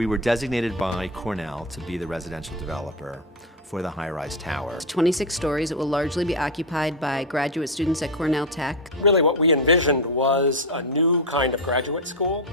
We were designated by Cornell to be the residential developer for the high-rise tower. It's 26 stories. It will largely be occupied by graduate students at Cornell Tech. Really what we envisioned was a new kind of graduate school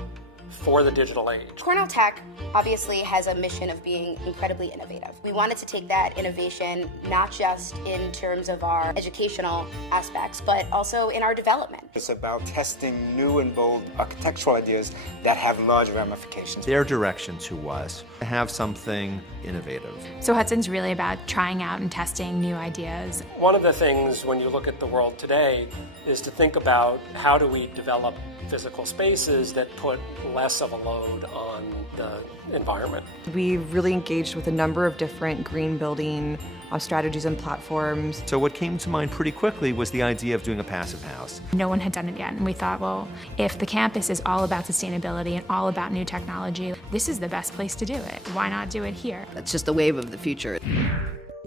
for the digital age. Cornell Tech obviously has a mission of being incredibly innovative. We wanted to take that innovation not just in terms of our educational aspects, but also in our development. It's about testing new and bold architectural ideas that have large ramifications. Their direction to us to have something innovative. So Hudson's really about trying out and testing new ideas. One of the things when you look at the world today is to think about how do we develop physical spaces that put less of a load on the environment. We really engaged with a number of different green building strategies and platforms. So what came to mind pretty quickly was the idea of doing a passive house. No one had done it yet, and we thought, well, if the campus is all about sustainability and all about new technology, this is the best place to do it. Why not do it here? That's just the wave of the future.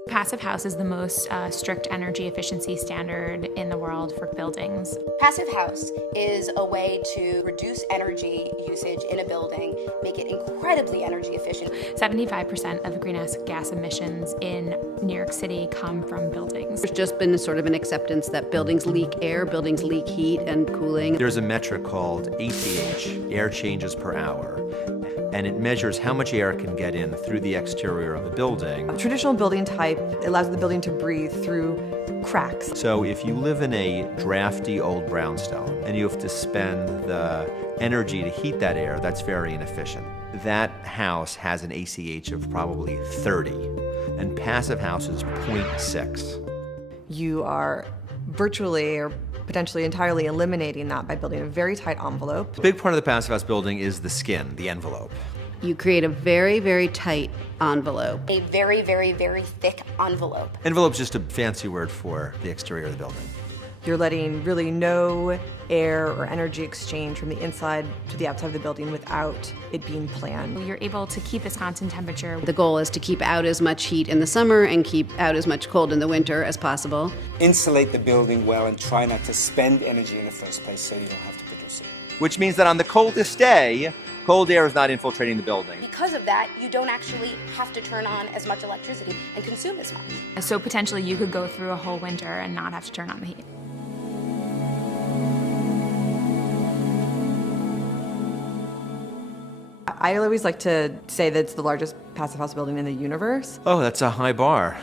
Passive house is the most strict energy efficiency standard in the world for buildings. Passive house is a way to reduce energy usage in a building, make it incredibly energy efficient. 75% of greenhouse gas emissions in New York City come from buildings. There's just been sort of an acceptance that buildings leak air, buildings leak heat and cooling. There's a metric called ACH, air changes per hour, and it measures how much air can get in through the exterior of a building. A traditional building type allows the building to breathe through cracks. So if you live in a drafty old brownstone and you have to spend the energy to heat that air, that's very inefficient. That house has an ACH of probably 30, and passive house is 0.6. You are virtually or potentially entirely eliminating that by building a very tight envelope. A big part of the passive house building is the skin, the envelope. You create a very, very tight envelope. A very, very, very thick envelope. Envelope's just a fancy word for the exterior of the building. You're letting really no air or energy exchange from the inside to the outside of the building without it being planned. You're able to keep this constant temperature. The goal is to keep out as much heat in the summer and keep out as much cold in the winter as possible. Insulate the building well and try not to spend energy in the first place so you don't have to produce it. Which means that on the coldest day, cold air is not infiltrating the building. Because of that, you don't actually have to turn on as much electricity and consume as much. So potentially you could go through a whole winter and not have to turn on the heat. I always like to say that it's the largest passive house building in the universe. Oh, that's a high bar.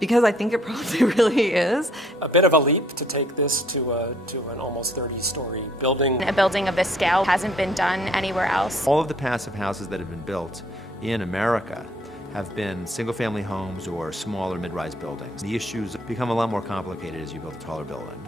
Because I think it probably really is. A bit of a leap to take this to an almost 30-story building. A building of this scale hasn't been done anywhere else. All of the passive houses that have been built in America have been single-family homes or smaller mid-rise buildings. The issues become a lot more complicated as you build a taller building.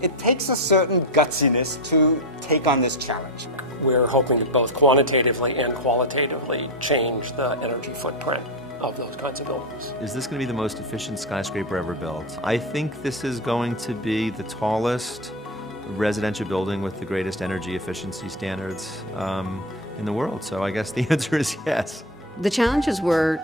It takes a certain gutsiness to take on this challenge. We're hoping to both quantitatively and qualitatively change the energy footprint of those kinds of buildings. Is this going to be the most efficient skyscraper ever built? I think this is going to be the tallest residential building with the greatest energy efficiency standards in the world. So I guess the answer is yes. The challenges were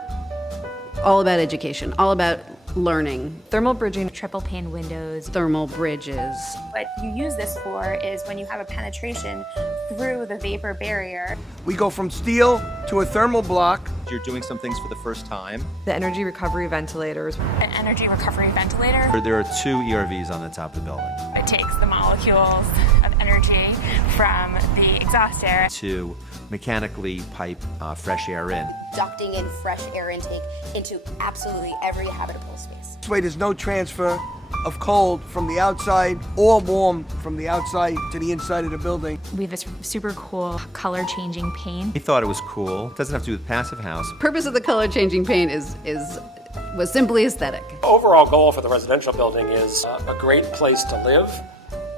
all about education, all about learning. Thermal bridging. Triple pane windows. Thermal bridges. What you use this for is when you have a penetration through the vapor barrier. We go from steel to a thermal block. You're doing some things for the first time. The energy recovery ventilators. An energy recovery ventilator. There are 2 ERVs on the top of the building. It takes the molecules of energy from the exhaust air To mechanically pipe fresh air in. Ducting in fresh air intake into absolutely every habitable space. This way there's no transfer of cold from the outside or warm from the outside to the inside of the building. We have this super cool color changing paint. He thought it was cool. It doesn't have to do with passive house. Purpose of the color changing paint was simply aesthetic. Overall goal for the residential building is a great place to live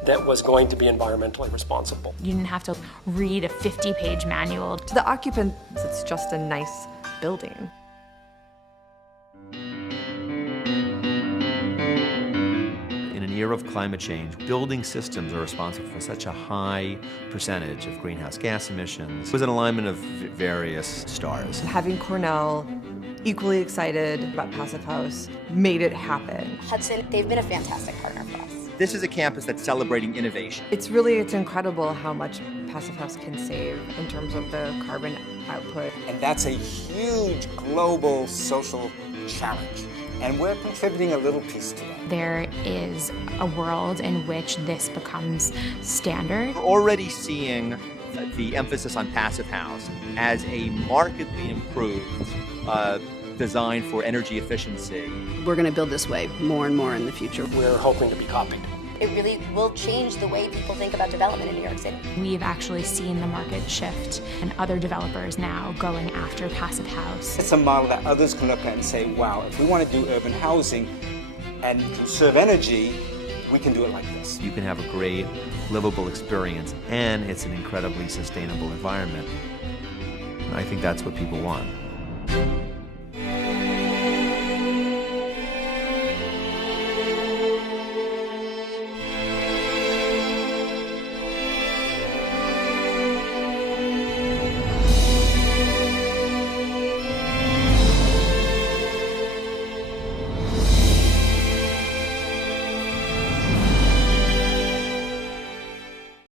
that was going to be environmentally responsible. You didn't have to read a 50-page manual. To the occupants, it's just a nice building. In an era of climate change, building systems are responsible for such a high percentage of greenhouse gas emissions. It was an alignment of various stars. Having Cornell equally excited about Passive House made it happen. Hudson, they've been a fantastic partner for us. This is a campus that's celebrating innovation. It's incredible how much Passive House can save in terms of the carbon output. And that's a huge global social challenge. And we're contributing a little piece to that. There is a world in which this becomes standard. We're already seeing the emphasis on passive house as a markedly improved design for energy efficiency. We're going to build this way more and more in the future. We're hoping to be copied. It really will change the way people think about development in New York City. We've actually seen the market shift and other developers now going after passive house. It's a model that others can look at and say, wow, if we want to do urban housing and conserve energy, we can do it like this. You can have a great, livable experience, and it's an incredibly sustainable environment. And I think that's what people want.